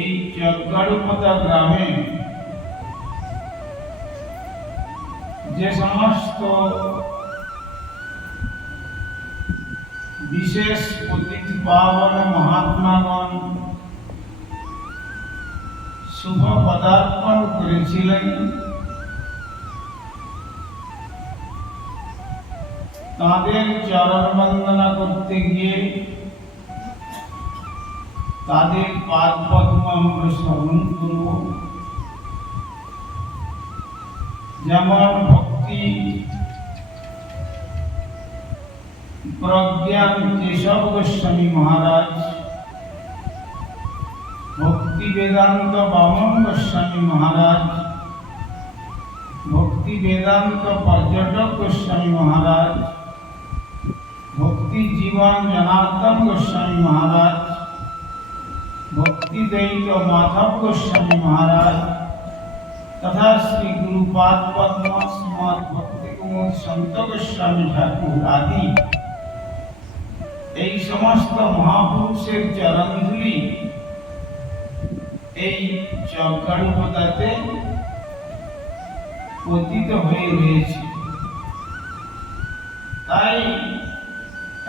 এই জগাড়ুপদা গ্রামে যে সমস্ত বিশেষ পতিত পাবন মহাত্মাগণ শুভ পদার্পণ করেছিলেন, তাদের চরণ বন্দনা করতে গিয়ে তাদের পাদ পদ্ম আমরা শ্রবণ করব। যেমন ভক্তি প্রজ্ঞান কেশব গোস্বামী মহারাজ, ভক্তি বেদান্ত বামন গোস্বামী মহারাজ, ভক্তি বেদান্ত পর্যটক গোস্বামী মহারাজ, ভক্তি জীবন জনার্দন গোস্বামী মহারাজ, ভক্তি দ্বৈত মাধব গোস্বামী মহারাজ তথা শ্রী গুরুপাদ পদ্ম শ্রীমৎ ভক্তি কুমুদ সন্ত গোস্বামী ঠাকুর আদি এই সমস্ত মহাপুরুষের চরণধূলি এই জগাড়ুপদাতে পতিত হয়ে রয়েছে। তাই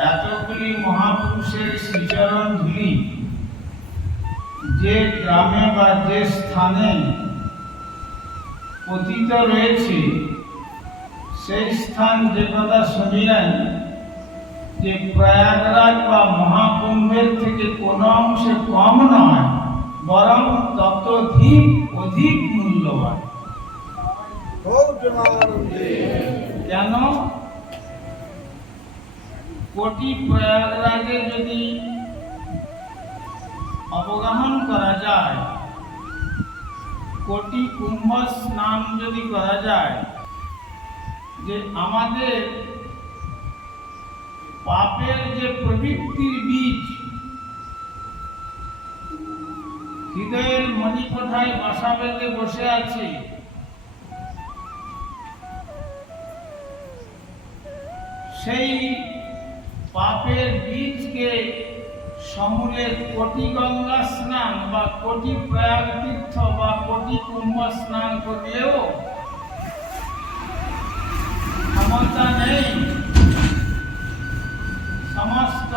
এতগুলি মহাপুরুষের শ্রীচরণ ধূলি যে গ্রামে বা যে স্থানে পতিত রয়েছে, সেই স্থান যে কথা শুনিলেন যে প্রয়াগরাজ বা মহাকুম্ভের থেকে কোনো অংশে কম নয়, বরং ততোধিক অধিক মূল্যবান। কেন? কোটি প্রয়াগরাজে যদি অবগাহন করা যায়, কোটি কুম্ভ স্নান যদি করা যায়, যে আমাদের পাপের যে প্রবৃত্তির বীজ হৃদয়ের মণিকোঠায় বাসা বেঁধে বসে আছে, সেই পাপের বীজকে সমূলে কোটি গঙ্গা স্নান বা কোটি প্রয়াগ তীর্থ বা কোটি কুম্ভ স্নান করলেও ক্ষমতা নেই সমস্ত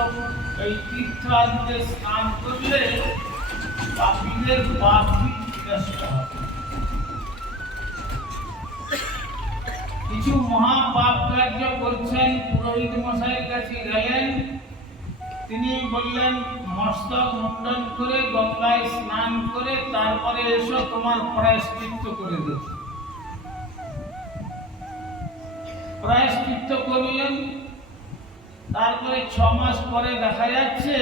এই তীর্থ আদিতে স্নান করলে পাপীদের পাপ বিনষ্ট হবে। কিছু মহাপাপ কার্য করছেন, পুরোহিত মশাইয়ের কাছে গেলেন, তিনি বললেন মস্তক মুন্ডন করে গঙ্গায় স্নান করে তারপরে এসো, তোমার প্রায়শ্চিত্ত করে দেব। প্রায়শ্চিত্ত করলেন, তারপরে 6 মাস পরে দেখা যাচ্ছে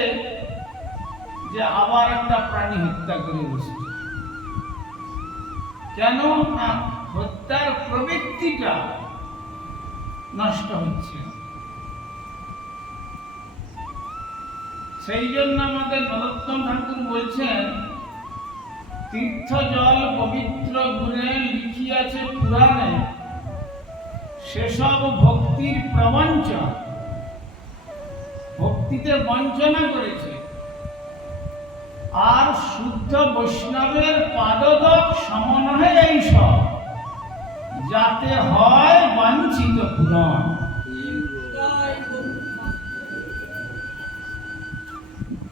যে আবার একটা প্রাণী হত্যা করে বসেছে। কেন না হত্যার প্রবৃত্তিটা নষ্ট হচ্ছে। সেই জন্য আমাদের নরোত্তম ঠাকুর বলছেন, তীর্থ জল পবিত্র গুণে লিখিয়াছে পুরাণে, সেসব ভক্তির প্রবঞ্চন। ভক্তিতে বঞ্চনা করেছে। আর শুদ্ধ বৈষ্ণবের পাদদক সমনহে এইসব, যাতে হয় বাঞ্ছিত পূরণ।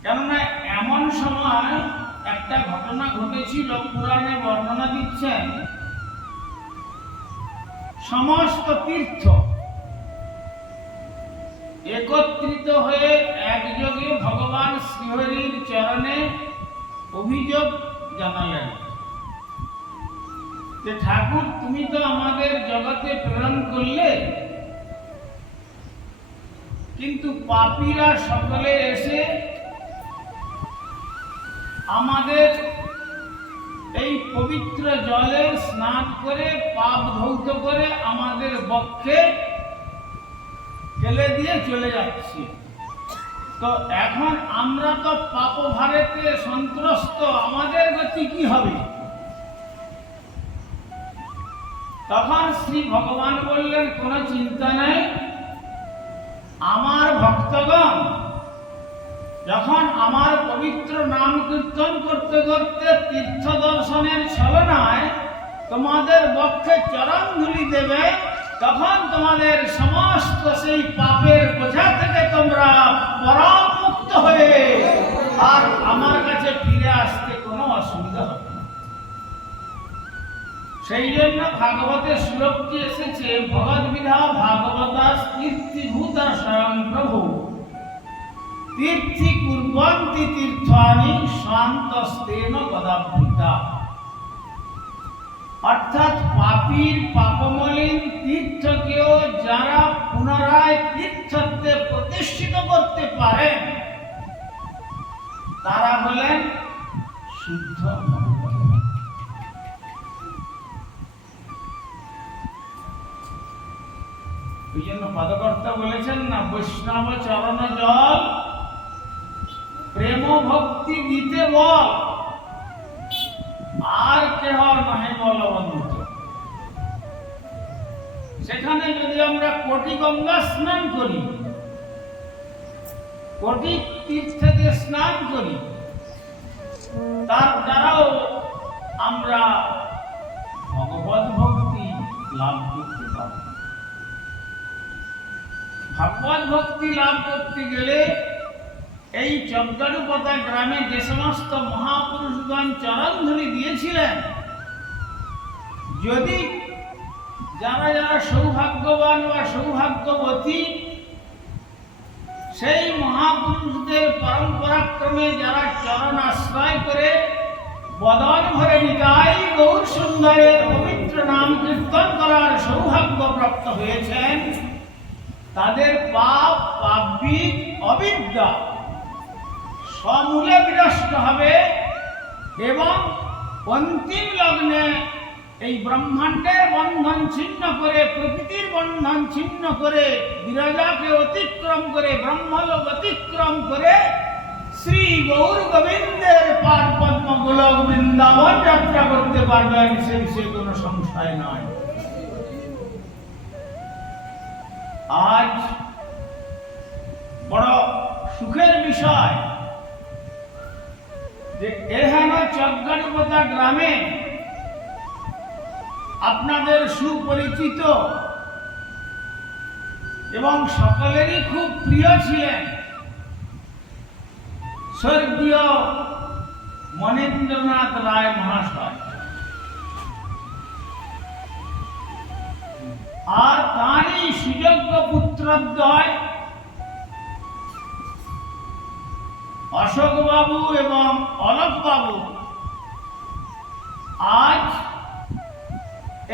কেননা এমন সময় একটা ঘটনা ঘটেছিল, পুরাণে বর্ণনা দিচ্ছেন, সমস্ত তীর্থ একত্রিত হয়ে একযোগে ভগবান শ্রীহরির চরণে অভিযোগ জানালেন যে ঠাকুর, তুমি তো আমাদের জগতে প্রেরণ করলে, কিন্তু পাপীরা সকলে এসে আমাদের এই পবিত্র জলে স্নান করে পাপ ধৌত করে আমাদের বক্ষে ফেলে দিয়ে চলে যাচ্ছি। তো এখন আমরা তো পাপভারেতে সন্ত্রস্ত, আমাদের গতি কি হবে? তখন শ্রী ভগবান বললেন, কোনো চিন্তা নাই, আমার ভক্তগণ যখন আমার পবিত্র নাম কীর্তন করতে করতে তীর্থ দর্শনের ছলনায় তোমাদের বক্ষে চরণ ধুলি দেবে, তখন তোমাদের সমস্ত সেই পাপের বোঝা থেকে তোমরা পরামুক্ত হয়ে আর আমার কাছে ফিরে আসতে কোনো অসুবিধা হবে না। সেই জন্য ভাগবতের শ্লোকটি এসেছে, ভগবদ্বিধা ভাগবতা কীর্তিভূতা স্বয়ং প্রভু তীর্থি কুর্বন্তি তীর্থানি শান্তস্তেন কদাবৃতা। অর্থাৎ পাপীর পাপমলিন তীর্থকেও যারা পুনরায় তীর্থত্বে প্রতিষ্ঠিত করতে পারেন তারা হলেন শুদ্ধ ভক্ত। ওই জন্য পদকর্তা বলেছেন না, বৈষ্ণব চরণ জল প্রেম ভক্তি দিতে বল, আর কেহ নহে বলবন্ত। সেখানে যদি আমরা কোটি গঙ্গা স্নান করি, কোটি তীর্থে স্নান করি, তার দ্বারাও আমরা ভগবত ভক্তি লাভ করতে পারি। ভগবত ভক্তি লাভ করতে গেলে এই চকদারুপতা গ্রামে যে সমস্ত মহাপুরুষগণ চরণধুলি দিয়েছিলেন, যদি যারা যারা সৌভাগ্যবান বা সৌভাগ্যবতী সেই মহাপুরুষদের পরম্পরাক্রমে যারা চরণ আশ্রয় করে বদন ভরে নিতাই গৌর সুন্দরের পবিত্র নাম কীর্তন করার সৌভাগ্য প্রাপ্ত হয়েছেন, তাদের পাপ পাপবিদ অবিদ্যা সমূলে বিনষ্ট হবে এবং অন্তিম লগ্নে এই ব্রহ্মাণ্ডের বন্ধন ছিন্ন করে, প্রকৃতির বন্ধন ছিন্ন করে, বিরজাকে অতিক্রম করে, ব্রহ্মলোক অতিক্রম করে শ্রী গৌর গোবিন্দের পাদ পদ্ম গোলক বৃন্দাবন যাত্রা করতে পারবেন, সে বিষয়ে কোনো সংশয় নয়। আজ বড় সুখের বিষয় যে এখানে চকদারুপতা গ্রামে আপনাদের সুপরিচিত এবং সকলেরই খুব প্রিয় ছিলেন স্বর্গীয় মনীন্দ্রনাথ রায় মহাশয়, আর তারই সুযোগ্য পুত্রদ্বয় অশোক বাবু এবং অলক বাবু আজ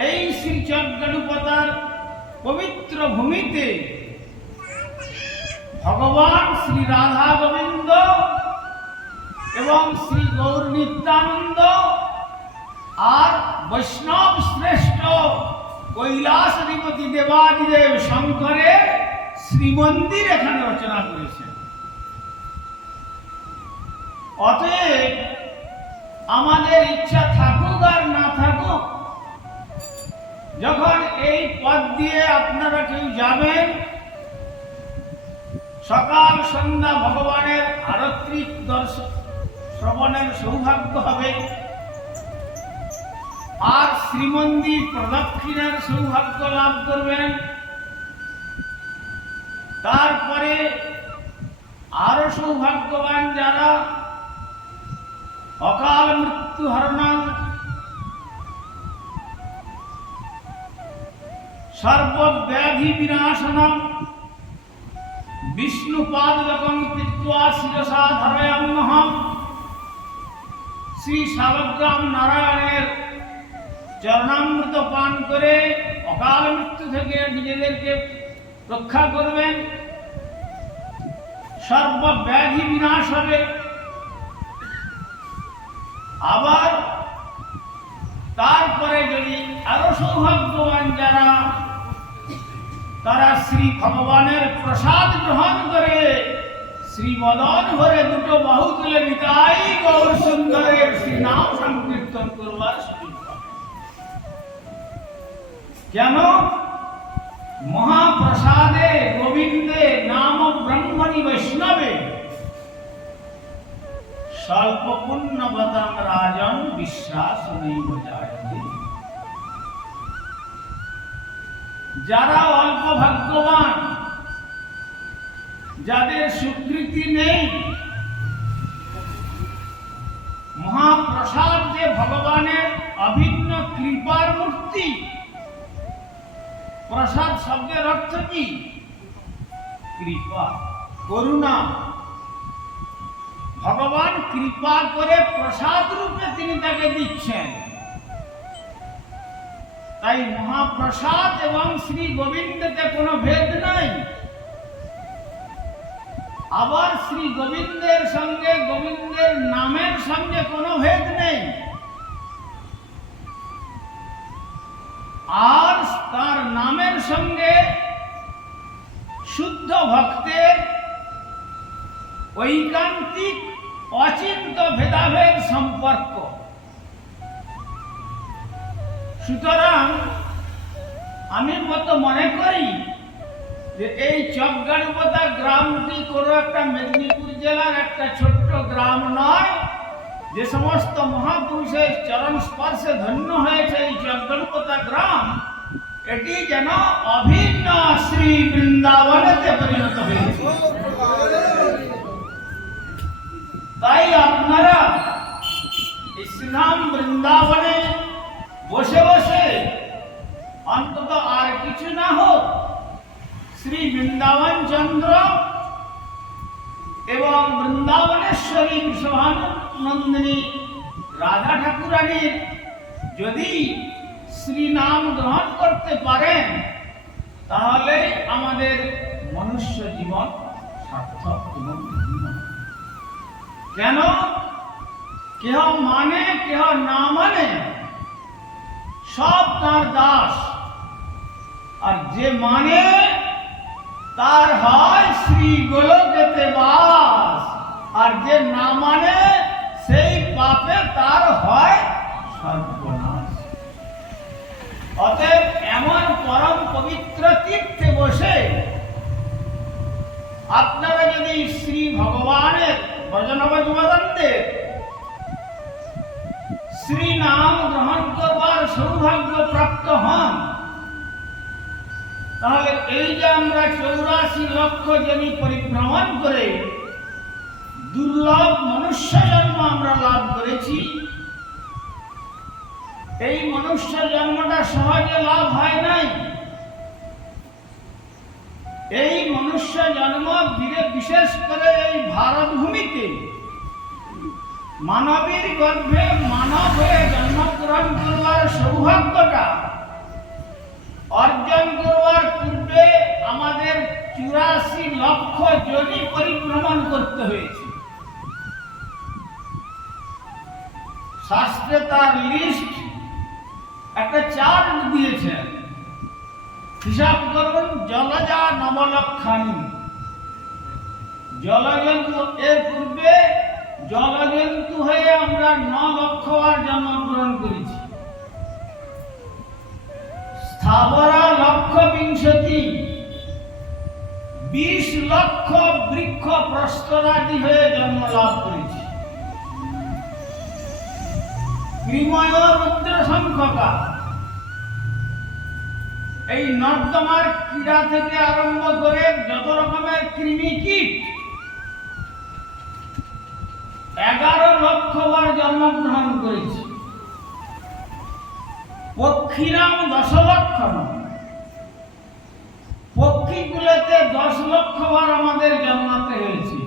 এই শ্রী চকদারুপতার পবিত্র ভূমিতে ভগবান শ্রী রাধা গোবিন্দ এবং শ্রী গৌর নিত্যানন্দ আর বৈষ্ণব শ্রেষ্ঠ কৈলাসধিপতি দেবাদিদেব শঙ্করের শ্রীমন্দির এখানে রচনা করেছেন। অতএব আমাদের ইচ্ছা থাকুক আর না থাকুক, যখন এই পথ দিয়ে আপনারা কেউ যাবেন, সকাল সন্ধ্যা ভগবানের আরত্রিক দর্শন শ্রবণের সৌভাগ্য হবে, আর শ্রীমন্দির প্রদক্ষিণের সৌভাগ্য লাভ করবেন। তারপরে আরো সৌভাগ্যবান যারা অকাল মৃত্যু হরণং সর্বব্যাধি বিনাশনং বিষ্ণুপাদকং কৃত্বা শিরসা ধারয়াম্যহম, শ্রী শালগ্রাম নারায়ণের চরণামৃত পান করে অকাল মৃত্যু থেকে নিজেদেরকে রক্ষা করবেন, সর্বব্যাধি বিনাশ হবে। আবার তারপরে যদি আরো সৌভাগ্যবান যারা, তারা শ্রী ভগবানের প্রসাদ গ্রহণ করে শ্রী মদন ভরে দুটো বাহু তুলে নিতাই গৌর সুন্দরের শ্রী নাম সংকীর্তন করবার সুযোগ পাবে। কেন? মহাপ্রসাদে গোবিন্দে নাম ব্রহ্মণি বৈষ্ণবে স্বল্প পুণ্যবতাং রাজন বিশ্বাস নৈব জায়তে। যারা অল্প ভাগ্যবান, যাদের স্বীকৃতি নেই, মহাপ্রসাদ যে ভগবানের অভিন্ন কৃপার মূর্তি। প্রসাদ শব্দের অর্থ কি? কৃপা, করুণা। ভগবান কৃপা করে প্রসাদ রূপে তিনি তাকে দিচ্ছেন। তাই মহাপ্রসাদ এবং শ্রী গোবিন্দতে কোনো ভেদ নাই। আবার শ্রী গোবিন্দের সঙ্গে, গোবিন্দের নামের সঙ্গে কোনো ভেদ নেই। আর তার নামের সঙ্গে শুদ্ধ ভক্তের ঐকান্তিক অচিন্ত ভেদাভেদ সম্পর্ক। সুতরাং আমি মনে করি যে এই চকগাড়ুপদা গ্রামটি কোনো একটা মেদিনীপুর জেলার একটা ছোট্ট গ্রাম নয়। যে সমস্ত মহাপুরুষের চরণ স্পর্শে ধন্য হয়েছে এই চকগাড়ুপদা গ্রাম, এটি যেন অভিন্ন শ্রী বৃন্দাবনেতে পরিণত হয়েছে। তাই আপনারা ইসলাম বৃন্দাবনে বসে বসে অন্তত আর কিছু না হোক শ্রী বৃন্দাবন চন্দ্র এবং বৃন্দাবনেশ্বরী বিশ্বভানন্দিনী রাধা ঠাকুরানীর যদি শ্রী নাম গ্রহণ করতে পারেন, তাহলে আমাদের মনুষ্য জীবন সার্থক এবং পূর্ণ। কেন? কেহ মানে কেহ না মানে সব তার দাস। আর যে মানে তার হয় শ্রী গোলকেতে বাস, আর যে না মানে সেই পাপে তার হয় সর্বনাশ। অতএব এমন পরম পবিত্র তীর্থে বসে আপনারা যদি শ্রী ভগবানের ব্রজনবজবদন্তের শ্রী নাম গ্রহণ করবার সৌভাগ্য প্রাপ্ত হন, তাহলে এই যে আমরা 84 লক্ষ জনি পরিভ্রমণ করে দুর্লভ মনুষ্য জন্ম আমরা লাভ করেছি, এই মনুষ্য জন্মটা সহজে লাভ হয় নাই। এই মনুষ্য জন্ম বিশেষ করে এই ভারত ভূমিতে মানবীর গর্ভে মানব হয়ে জন্মগ্রহণ করবার সৌভাগ্যটা অর্জন করবার পূর্বে আমাদের 84 লক্ষ যোনি পরিভ্রমণ করতে হয়েছে। শাস্ত্রে তার লিস্ট একটা চার্ট দিয়েছেন। হিসাব করুন, জলজা নবলক্ষানি। জলজন্তু এর পূর্বে জলজন্তু হয়ে আমরা 9 লক্ষবার জন্মগ্রহণ করেছি। স্থাবরা লক্ষ বিংশতি, 20 লক্ষ বৃক্ষ প্রস্তরাদি হয়ে জন্ম লাভ করেছি। কৃময় রুদ্র সংখ্যকা, এই নর্দমার ক্রীড়া থেকে আরম্ভ করে যত রকমের কৃমি কীট 11 লক্ষ বার জন্মগ্রহণ করেছি। পক্ষীরাম 10 লক্ষ, পক্ষীগুলোতে 10 লক্ষ বার আমাদের জন্মাতে হয়েছে।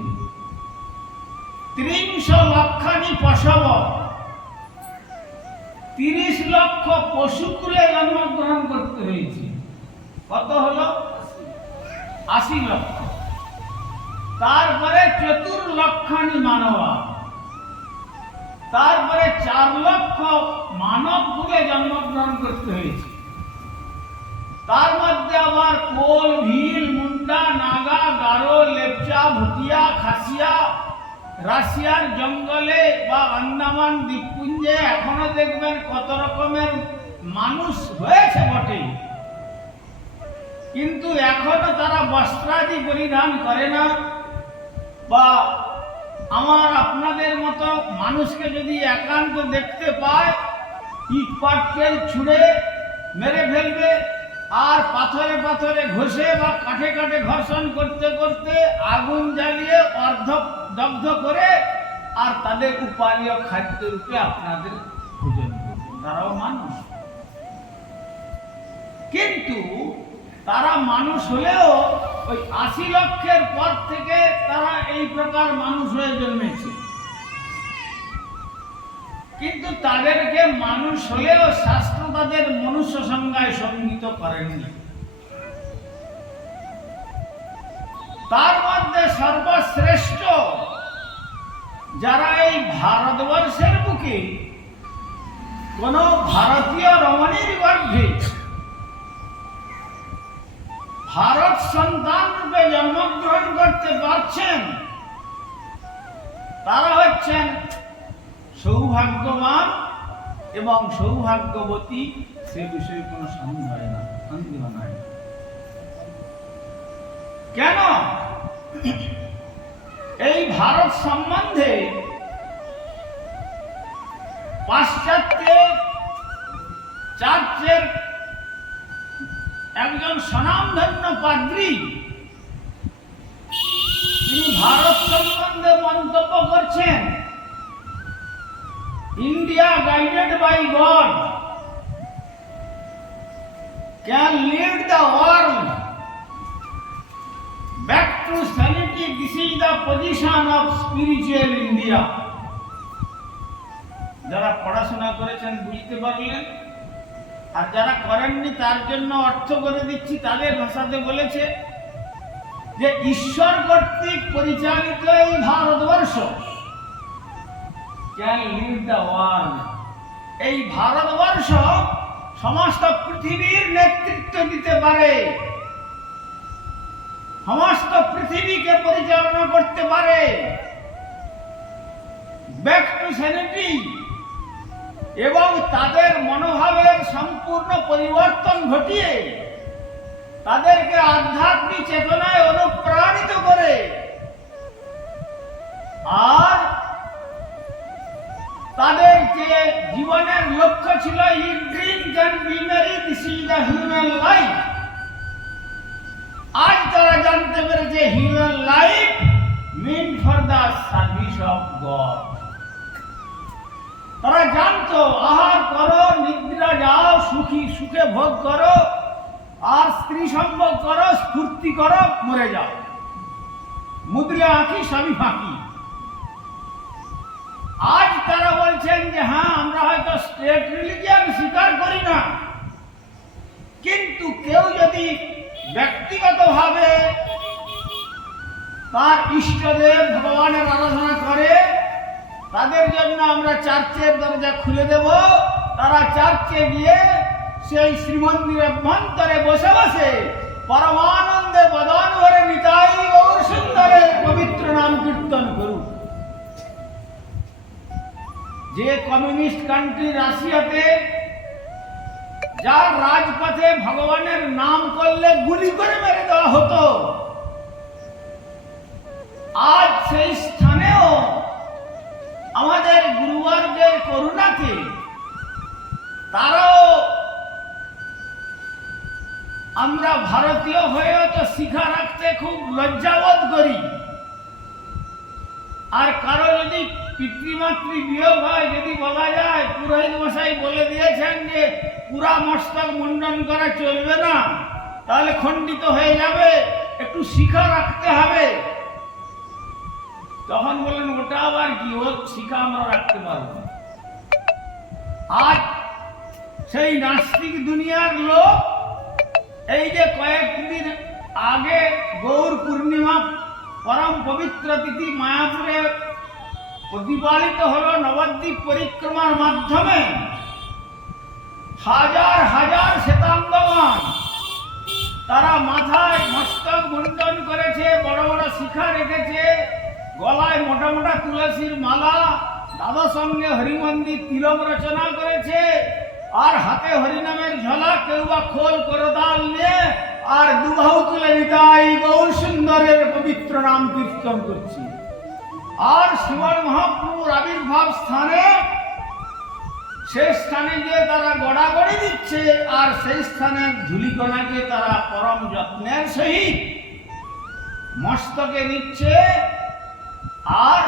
30 লক্ষানি পশব, 30 লক্ষ পশুকুলে জন্মগ্রহণ করতে হয়েছে। কত হলো? 80 লক্ষ। তারপরে 4 লক্ষানি মানবা, তারপরে 4 লক্ষ মানব কুলে জন্মগ্রহণ করতে হয়েছে। তার মধ্যে আবার কোল, ভীল, মুন্ডা, নাগা, গারো, লেপচা, ভুটিয়া, খাসিয়া, রাশিয়ার জঙ্গলে বা আন্দামান দ্বীপপুঞ্জে এখনো দেখবেন কত রকমের মানুষ হয়েছে বটে, কিন্তু এখনো তারা বস্ত্রাদি পরিধান করে না বা আমার আপনাদের মতো মানুষকে যদি একান্ত দেখতে পায়, ইট পাটকেল ছুঁড়ে মেরে ফেলবে, আর পাথরে পাথরে ঘষে বা কাঠে কাঠে ঘর্ষণ করতে করতে আগুন জ্বালিয়ে দগ্ধ করে আর তাদের উপানীয় খাদ্য রূপে আপনাদের ভোজন করবে। তারাও মানুষ, কিন্তু তারা মানুষ হলেও ওই ৮০ লক্ষের পর থেকে তারা এই প্রকার মানুষ হয়ে জন্মেছে। কিন্তু তাদেরকে মানুষ হলেও শাস্ত্র তাদের মনুষ্য সংজ্ঞায় সংজ্ঞিত করেননি। তার মধ্যে সর্বশ্রেষ্ঠ যারা এই ভারতবর্ষের বুকে কোন ভারতীয় রমণীর গর্ভে ভারত সন্তান রূপে জন্মগ্রহণ করতে পারছেন, তারা হচ্ছেন সৌভাগ্যবান এবং সৌভাগ্যবতী। সে বিষয়ে কোনো সন্দেহ নাই। কেন? এই ভারত সম্বন্ধে পাশ্চাত্য চার্চের একজন স্বনামধন্য পাদ্রী, তিনি ভারত সম্বন্ধে মন্তব্য করছেন, India guided by God can lead the world back to sanity. This is the position of spiritual India. যারা পড়াশোনা করেছেন বুঝতে পারলেন, আর যারা করেননি তার জন্য অর্থ করে দিচ্ছি, তাদের ভাষাতে বলেছে যে ঈশ্বর কর্তৃক পরিচালিত এই Bharatvarsha can lead the world. এই ভারতবর্ষ সমস্ত পৃথিবীর নেতৃত্ব দিতে পারে, সমস্ত পৃথিবীকে পরিচালনা করতে পারে। ব্যাক টু স্যানিটি, এবং তাদের মনোভাবের সম্পূর্ণ পরিবর্তন ঘটিয়ে তাদেরকে আধ্যাত্মিক চেতনায় অনুপ্রাণিত করে, আর তাদের যে জীবনের লক্ষ্য ছিল it dream can be merry, this is the human life. আজ তারা জানতে পেরেছে human life mean for the service of God. তারা জানতো আহার করো, নিদ্রা যাও, সুখে ভোগ করো, আর স্ত্রী সম্ভোগ করো, স্ফূর্তি করো, মরে যাও, মুদলে আঁকি সবই ফাঁকি। আজ তারা বলছেন যে হ্যাঁ, আমরা হয়তো স্টেট রিলিজিয়ন স্বীকার করি না, কিন্তু কেউ যদি ব্যক্তিগতভাবে তার ইষ্টদেব ভগবানের আরাধনা করে, তাদের জন্য আমরা চার্চের দরজা খুলে দেব। তারা চার্চে গিয়ে সেই শ্রীমন্দিরের অভ্যন্তরে বসে বসে পরমানন্দে বদন ভরে নিতাই গৌর সুন্দরের পবিত্র নাম কীর্তন করুক। যে কমিউনিস্ট কান্ট্রি রাশিয়াতে, যার রাজপথে ভগবানের নাম করলে গুলি করে মেরে দেওয়া হতো, আজ সেই স্থানেও আমাদের গুরুবর্গের করুণাকে তারাও, আমরা ভারতীয় হয়েও তো শিখা রাখতে খুব লজ্জাবোধ করি। আর কারো যদি পিতৃমাতৃ বিয়োগ হয়, যদি বলা যায়, পুরোহিত মশাই বলে দিয়েছেন যে পুরা মস্তক মুন্ডন করা চলবে না, তাহলে খণ্ডিত হয়ে যাবে, একটু শিখা রাখতে হবে। তখন বললেন ওটা আবার কি, ও শিখা আমরা রাখতে পারবো না। আজ সেই নাস্তিক দুনিয়ার লোক, এই যে কয়েকদিন আগে গৌর পূর্ণিমা পরম পবিত্র তিথি মায়াপুরে প্রতিপালিত হলো নবদ্বীপ পরিক্রমার মাধ্যমে, হাজার হাজার শ্বেতাঙ্গবান তারা মাথায় মস্তক মুন্ডন করেছে, বড় বড় শিখা রেখেছে, গলায় মোটা মোটা তুলসীর মালা, দাদা সঙ্গে হরিমন্দির তিলক রচনা করেছে, আর হাতে হরিনামের ঝোলা, কেউ বা খোল করতাল নিয়ে, আর দুবাহু তুলে নিতাই গৌর সুন্দরের পবিত্র নাম কীর্তন করছি। আর শ্রীমৎ মহাপ্রভুর আবির্ভাব স্থানে, সেই স্থানে গিয়ে তারা গড়াগড়ি দিচ্ছে, আর সেই স্থানের ধূলিকণাকে তারা পরম যত্নের সহিত মস্তকে নিচ্ছে, আর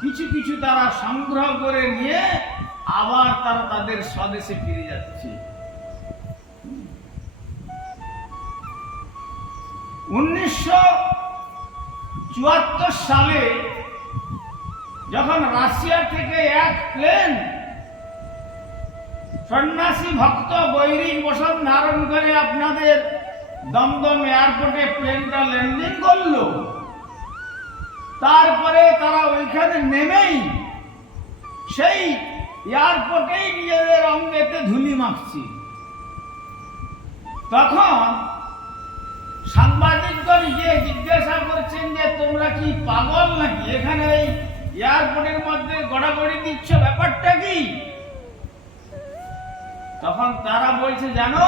কিছু কিছু তারা সংগ্রহ করে নিয়ে আবার তারা তাদের স্বদেশে ফিরে যাচ্ছে। 1974 সালে যখন রাশিয়া থেকে এক প্লেন সন্ন্যাসী ভক্ত বৈরিক বসন ধারণ করে আপনাদের দমদম এয়ারপোর্টে প্লেনটা ল্যান্ডিং করলো, তারপরে তারা ওইখানে নেমেই সেই এয়ারপোর্টেই নিজেদের অঙ্গেতে ধুলি মাখছে। তখন সাংবাদিকগণ গিয়ে জিজ্ঞাসা করছেন যে তোমরা কি পাগল নাকি, এখানে এই এয়ারপোর্টের মধ্যে গড়াগড়ি দিচ্ছ, ব্যাপারটা কি? তখন তারা বলছে, জানো,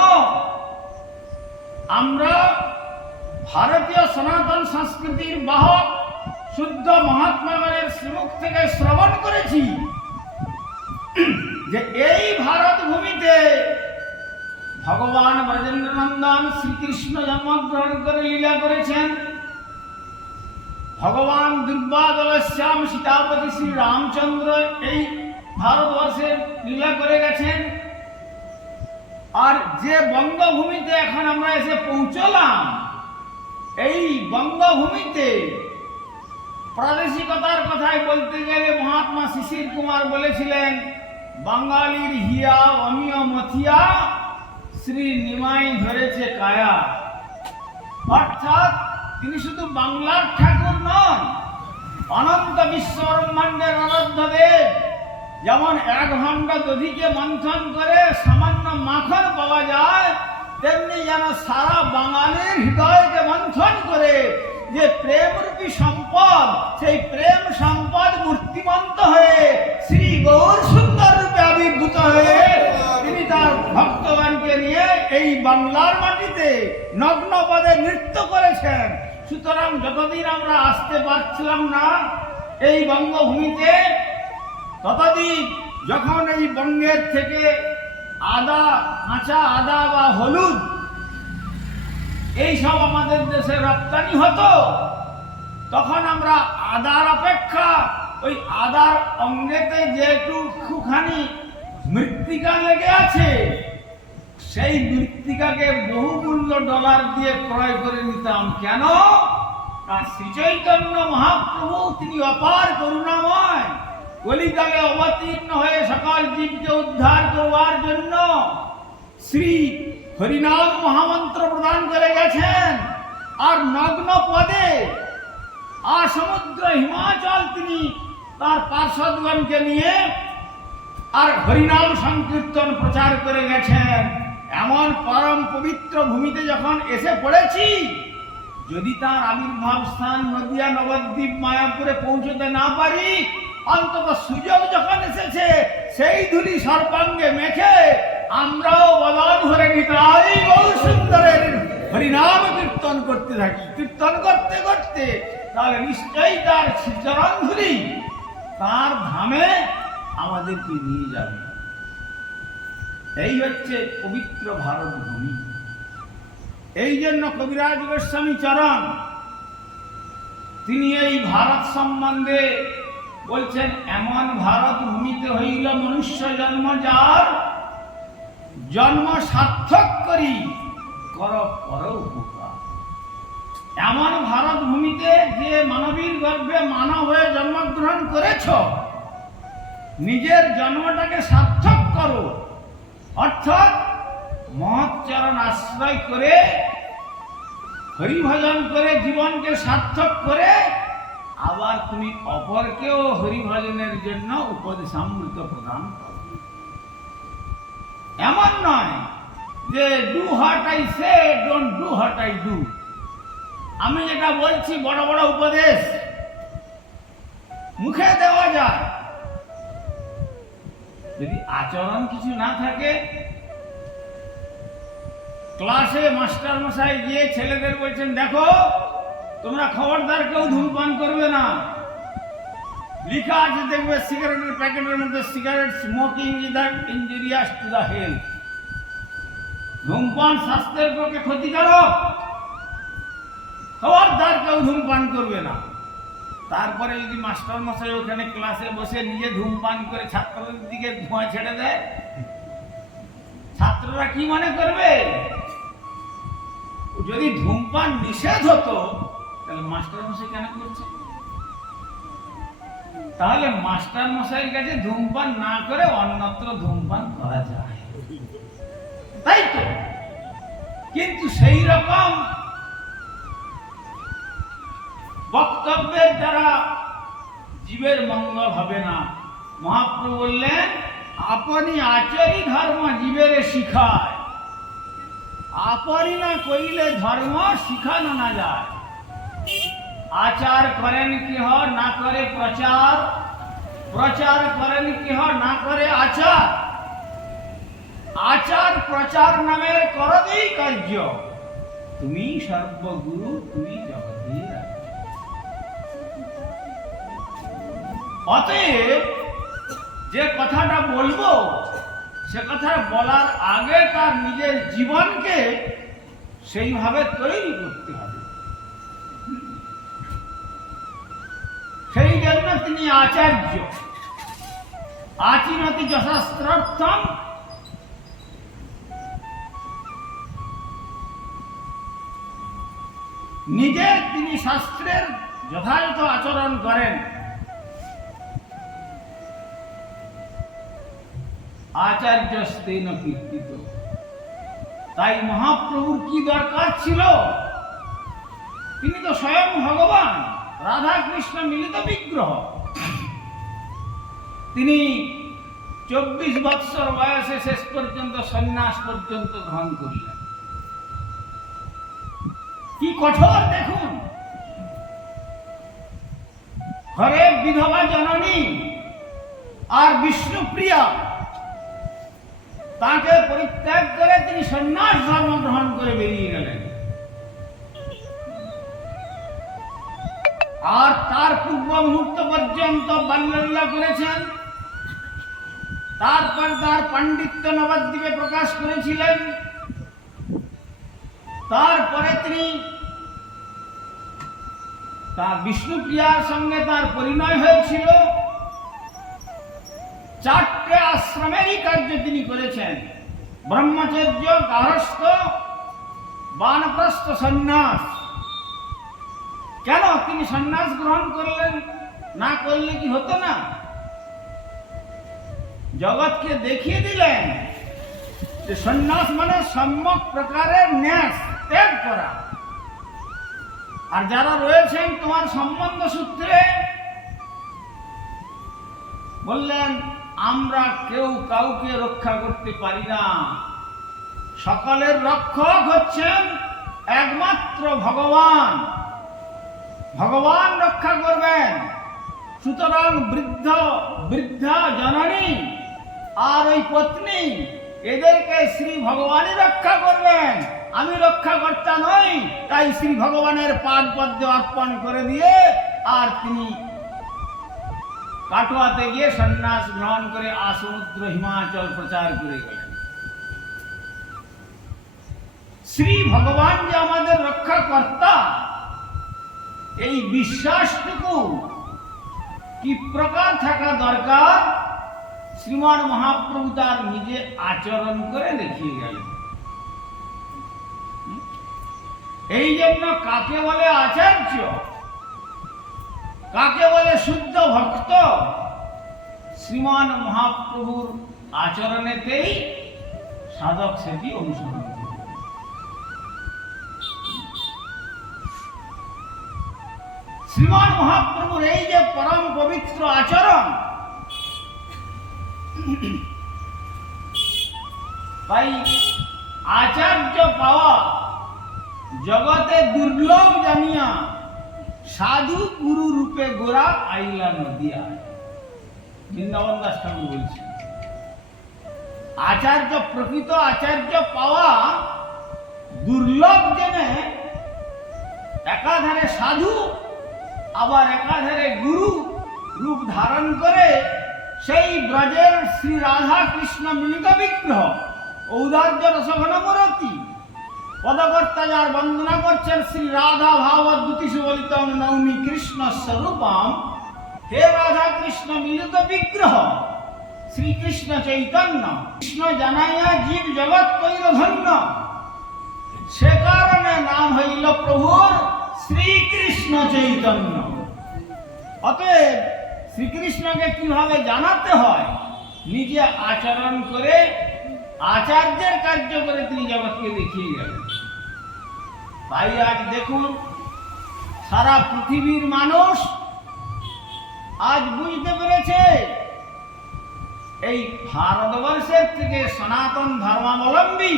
আমরা ভারতীয় সনাতন সংস্কৃতির বাহক শুদ্ধ মহাত্মাগণের শ্রীমুখ থেকে শ্রবণ করেছি যে এই ভারত ভূমিতে ভগবান ব্রজেন্দ্রনন্দন শ্রীকৃষ্ণ জন্মগ্রহণ করে লীলা করেছেন, ভগবান দুর্বাদলশ্যাম সীতাপতি শ্রী রামচন্দ্র এই ভারতবর্ষে লীলা করে গেছেন। আর যে বঙ্গভূমিতে এখন আমরা এসে পৌঁছলাম, এই বঙ্গভূমিতে প্রাদেশিকতার কথাই বলতে গেলে মহাত্মা শিশির কুমার বলেছিলেন, বাঙালির হিয়া অমিয় মথিয়া শ্রী নিমাই ধরেছে কায়া। অর্থাৎ তিনি শুধু বাংলার ঠাকুর নন, অনন্ত বিশ্ব ব্রহ্মাণ্ডের আরাধ্য দেব। যেমন এক ঘন্টা দধিকে মন্থন করে সামান্য মাখন পাওয়া যায়, তেমনি যেন সারা বাঙালির হৃদয়কে মন্থন করে যে প্রেমরূপী সম্পদ, সেই প্রেম সম্পদ মূর্তিমন্ত হয়ে শ্রী গৌর সুন্দর রূপে আবির্ভূত হয়ে তিনি তার ভক্তগণকে নিয়ে এই বাংলার মাটিতে নগ্ন পদে নৃত্য করেছেন। সুতরাং যতদিন আমরা আসতে পারছিলাম না এই বঙ্গভূমিতে, ততদিন যখন এই বঙ্গের থেকে আদা, কাঁচা আদা বা হলুদ এইসব আমাদের দেশে রপ্তানি হতো, তখন আমরা আদার অপেক্ষা ওই আদার অঙ্গেতে যেটুকুখানি মৃত্তিকা লেগে আছে, সেই মৃত্তিকাকে বহুমূল্য ডলার দিয়ে ক্রয় করে নিতাম। কেন? আর শ্রীচৈতন্য মহাপ্রভু তিনি অপার করুণাময়, কলিকালে অবতীর্ণ হয়ে সকল জীবকে উদ্ধার করবার জন্য শ্রী হরিনাম মহামন্ত্র প্রদান করে গেছেন। আর নগ্ন পদে আর সমুদ্র হিমাচল তিনি তার পার্শ্বদগণকে নিয়ে আর হরিনাম সংকীর্তন প্রচার করে গেছেন। এমন পরম পবিত্র ভূমিতে যখন এসে পড়েছি, যদি তার আবির্ভাব স্থান নদিয়া, নবদ্বীপ, মায়াপুরে পৌঁছতে না পারি, অন্তত সুযোগ যখন এসেছে সেই ধুলি সর্বাঙ্গে মেখে আমরাও বদন ধরে নিতাই গৌর সুন্দরের হরিনাম কীর্তন করতে থাকি। কীর্তন করতে করতে তাহলে নিশ্চয়ই তার চরণ ধুলি তার ধামে আমাদেরকে নিয়ে যাবে। এই হচ্ছে পবিত্র ভারত ভূমি। এই জন্য কবিরাজ গোস্বামী চরণ তিনি এই ভারত সম্বন্ধে বলছেন, এমন ভারত ভূমিতে হইল মনুষ্য জন্ম, যার জন্ম সার্থক করি কর পর উপকার। এমন ভারত ভূমিতে যে মানবীর গর্ভে মানব হয়ে জন্মগ্রহণ করেছ, নিজের জন্মটাকে সার্থক করো। অর্থাৎ মহৎ চরণ আশ্রয় করে, হরিভজন করে, জীবনকে সার্থক করে আবার তুমি অপরকেও হরিভজনের জন্য উপদেশামৃত প্রদান করো। এমন নয় যে do what I say, don't do what I do. আমি যেটা বলছি বড় বড় উপদেশ মুখে দেওয়া যায়, যদি আচরণ কিছু না থাকে। ক্লাসে মাস্টার মশাই গিয়ে ছেলেদের বলছেন, দেখো তোমরা খবরদার কেউ ধূমপান করবে না, লিখা আছে দেখবে সিগারেটের প্যাকেটের মধ্যে, cigarette smoking is injurious to the health. ধূমপান স্বাস্থ্যের পক্ষে ক্ষতিকারক, খবরদার কেউ ধূমপান করবে না। তারপরে যদি মাস্টার মশাই ওখানে ক্লাসে বসে নিজে ধূমপান করে ছাত্রদের দিকে ধোঁয়া ছেড়ে দেয়, ছাত্ররা কি মনে করবে? যদি ধূমপান নিষেধ হতো তাহলে মাস্টার মশাই কেন করছে? তাহলে মাস্টার মশাইয়ের কাছে ধূমপান না করে অন্যত্র ধূমপান করা যায়, তাই তো? কিন্তু সেই রকম বক্তব্যের দ্বারা জীবের মঙ্গল হবে না। মহাপ্রভু বললেন, আপনি আচরি ধর্ম জীবের শিখায়, আপনি না কইলে ধর্ম শিখানো না যায়। আচার করেন কেহ না করে প্রচার, প্রচার করেন কেহ না করে আচার, আচার প্রচার নামের করদেই কার্য, তুমি সর্বগুরু তুমি জগতের। অতএব যে কথাটা বলবো সে কথা বলার আগে তার নিজের জীবনকে সেইভাবে তৈরি করতে হবে। সেই জন্য তিনি আচার্য। আচিনতি যশাস্ত্রার্থম, নিজে তিনি শাস্ত্রের যথাযথ আচরণ করেন। আচার্যস্তেন কীর্তিত। তাই মহাপ্রভুর কি দরকার ছিল? তিনি তো স্বয়ং ভগবান, রাধা কৃষ্ণ মিলিত বিগ্রহ। তিনি 24 বৎসর বয়সে শেষ পর্যন্ত সন্ন্যাস পর্যন্ত গ্রহণ করলেন। কি কঠোর দেখুন! ঘরে বিধবা জননী আর বিষ্ণুপ্রিয়া, তাকে পরিত্যাগ করে তিনি সন্ন্যাস ধর্ম গ্রহণ করে বেরিয়ে গেলেন। আর তার পূর্ব মুহূর্ত পর্যন্ত বাল্যলীলা করেছেন। তারপর তার পাণ্ডিত্য নবদ্বীপে প্রকাশ করেছিলেন। তারপরে তিনি তার বিষ্ণুপ্রিয়ার সঙ্গে তার পরিণয় হয়েছিল। 4টে আশ্রমেরই কার্য তিনি করেছেন: ব্রহ্মচর্য, গার্হস্থ্য, বানপ্রস্থ, সন্ন্যাস। কেন তিনি সন্ন্যাস গ্রহণ করলেন? না করলে কি হতো না? জগৎকে দেখিয়ে দিলেন যে সন্ন্যাস মানে সম্যক প্রকারের ন্যাস ত্যাগ করা। আর যারা রয়েছেন তোমার সম্বন্ধ সূত্রে, বললেন আমরা কেউ কাউকে রক্ষা করতে পারি না, সকলের রক্ষক হচ্ছেন একমাত্র ভগবান। ভগবান রক্ষা করবেন। সুতরাং বৃদ্ধা জননী আর ওই পত্নী, এদেরকে শ্রী ভগবানই রক্ষা করবেন। আমি রক্ষাকর্তা নই। তাই শ্রী ভগবানের পাদ পদ্মে অর্পণ করে দিয়ে আর তিনি কাটোয়াতে গিয়ে সন্ন্যাস গ্রহণ করে আসমুদ্র হিমাচল প্রচার করে গেলেন। শ্রী ভগবান যে আমাদের রক্ষাকর্তা, এই বিশ্বাসটুকু কি প্রকার থাকা দরকার, শ্রীমান মহাপ্রভু তার নিজে আচরণ করে দেখিয়ে গেলেন। এই জন্য কাকে বলে আচার্য, কাকে বলে শুদ্ধ ভক্ত, শ্রীমান মহাপ্রভুর আচরণেতেই সাধক সেটি অনুসরণ করে। শ্রীমান মহাপ্রভুর এই যে পরম পবিত্র আচরণ, তাই আচার্য পাওয়া জগতে দুর্লভ জানিয়া সাধু গুরু রূপে গোরা আইলা নদিয়া। বৃন্দাবন দাস ঠাকুর বলছেন, আচার্য, প্রকৃত আচার্য পাওয়া দুর্লভ জেনে একাধারে সাধু আবার একাধারে গুরু রূপ ধারণ করে সেই ব্রজের শ্রী রাধা কৃষ্ণ মিলিত বিগ্রহ ঔদার্য রসঘনমূরতি পদকর্তা যার বন্দনা করছেন শ্রী রাধা ভাবদ্যুতি সুবলিতং নৌমি কৃষ্ণ স্বরূপম। হে রাধা কৃষ্ণ মিলিত বিগ্রহ শ্রীকৃষ্ণ চৈতন্য, কৃষ্ণ জানাইয়া জীব জগৎ কইল ধন্য, সে কারণে নাম হইল প্রভুর শ্রীকৃষ্ণ চৈতন্য। অতএব শ্রীকৃষ্ণকে কিভাবে জানাতে হয়, নিজে আচরণ করে আচার্যের কার্য করে তিনি জগৎকে দেখিয়ে গেলেন। তাই আজ দেখুন সারা পৃথিবীর মানুষ আজ বুঝতে পেরেছে এই ভারতবর্ষের থেকে সনাতন ধর্মাবলম্বী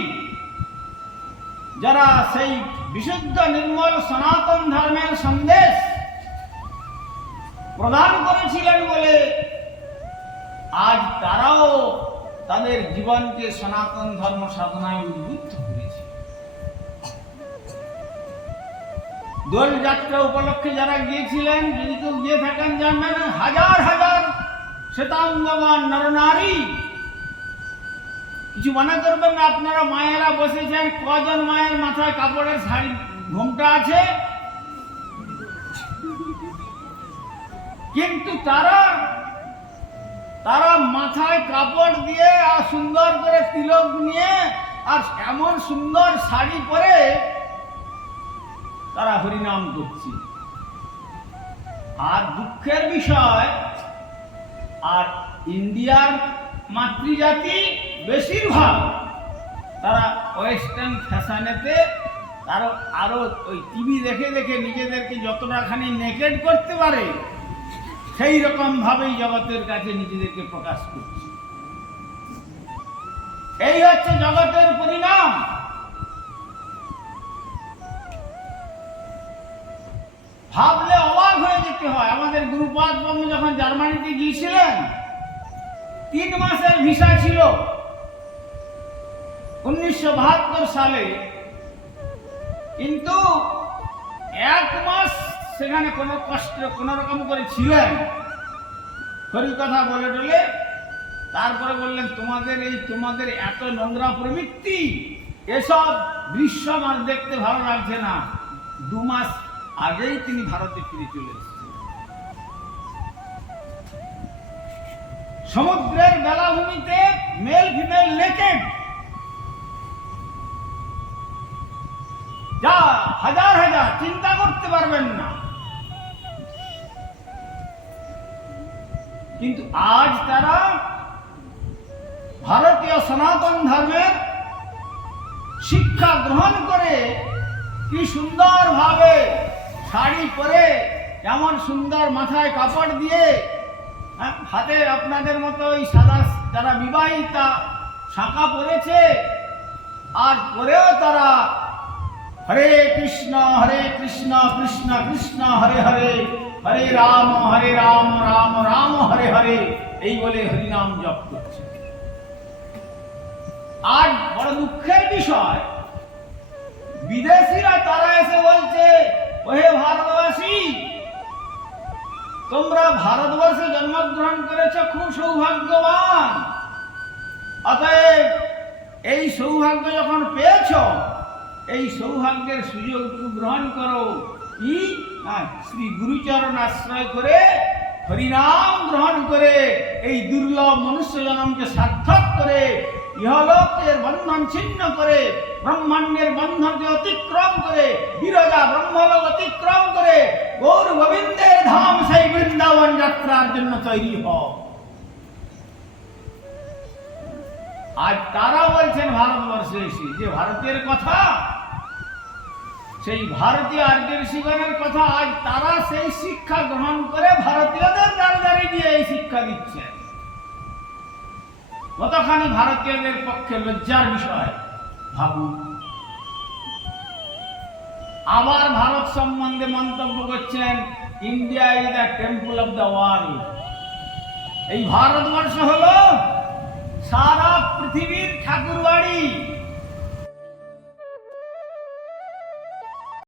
যারা সেই বিশুদ্ধ নির্মল সনাতন ধর্মের সন্দেশ প্রদান করেছিলেন বলে আজ তারাও তাদের জীবনকে সনাতন ধর্ম সাধনায় উদ্বুদ্ধ করেছে। দোল যাত্রা উপলক্ষে যারা গিয়েছিলেন, যদি কেউ গিয়ে থাকেন জানবেন হাজার হাজার শ্বেতাঙ্গবান নরনারী। কিছু মনে করবেন না, আপনারা মায়েরা বসেছেন, কজন মায়ের মাথায় কাপড়ের শাড়ি ঘোমটা আছে, কিন্তু তারা মাথায় কাপড় দিয়ে আর সুন্দর করে তিলক নিয়ে আর এমন সুন্দর শাড়ি পরে তারা হরিনাম করছে। আর দুঃখের বিষয়, আর ইন্ডিয়ার মাতৃজাতি বেশিরভাগ তারা ওয়েস্টার্ন ফ্যাশনেতে আরো ওই টিভি দেখে দেখে নিজেদেরকে যতটা খানি নেকেড করতে পারে সেই রকম ভাবেই জগতের কাছে নিজেদেরকে প্রকাশ করছে। এই হচ্ছে জগতের পরিণাম। ভাবলে অবাক হয়ে যেতে হয়। আমাদের গুরুপাদ ব্রহ্ম যখন জার্মানিতে গিয়েছিলেন, 3 মাসের ভিসা ছিল 1972 সালে, কিন্তু 1 মাস সেখানে কোনো কষ্ট কোনো রকম করে ছিলেন, হরি কথা বলে টলে। তারপরে বললেন তোমাদের এত নোংরা প্রবৃত্তি, এসব দৃশ্য আমার দেখতে ভালো লাগছে না। 2 মাস আগেই তিনি ভারতে ফিরে চলে এসেছেন। সমুদ্রের বেলাভূমিতে মেল ফিমেল নেকেড, যা হাজার হাজার চিন্তা করতে পারবেন না। কিন্তু আজ তারা ভারতীয় সনাতন ধর্মের শিক্ষা গ্রহণ করে কি সুন্দর ভাবে শাড়ি পরে, যেমন সুন্দর মাথায় কাপড় দিয়ে, হাতে আপনাদের মতো ওই সাদা যারা বিবাহিতা শাঁখা পরেছে, আর পরেও তারা হরে কৃষ্ণ কৃষ্ণ কৃষ্ণ হরে হরে, হরে রাম রাম রাম হরে হরে, এই বলে হরিনাম জপ করছে। আজ বড় দুঃখের বিষয়, বিদেশিরা তারা এসে বলছে, ওহে ভারতবাসী, তোমরা ভারতবর্ষে জন্মগ্রহণ করেছ, খুব সৌভাগ্যবান। অতএব এই সৌভাগ্য যখন পেয়েছ, এই সৌভাগ্যের সুযোগ গ্রহণ করো। কি? শ্রী গুরুচরণ আশ্রয় করে হরিনাম গ্রহণ করে এই দুর্লভ মনুষ্য জন্মকে সার্থক করে ইহলোকের বন্ধন ছিন্ন করে, ব্রহ্মাণ্ডের বন্ধনকে অতিক্রম করে, বিরজা ব্রহ্মলোক অতিক্রম করে গৌর গোবিন্দের ধাম সেই বৃন্দাবন যাত্রার জন্য তৈরি হও। আজ তারা বলছেন ভারতবর্ষে এসে যে ভারতের কথা, সেই ভারতীয় আর্য ঋষিগণের কথা, আজ তারা সেই শিক্ষা গ্রহণ করে ভারতীয়দের দ্বারে দিয়ে এই শিক্ষা দিচ্ছেন। কতখানি ভারতীয়দের পক্ষে লজ্জার বিষয় ভাবুন। আবার ভারত সম্বন্ধে মন্তব্য করছেন, India is the temple of the world. এই ভারতবর্ষ হলো সারা পৃথিবীর ঠাকুর বাড়ি।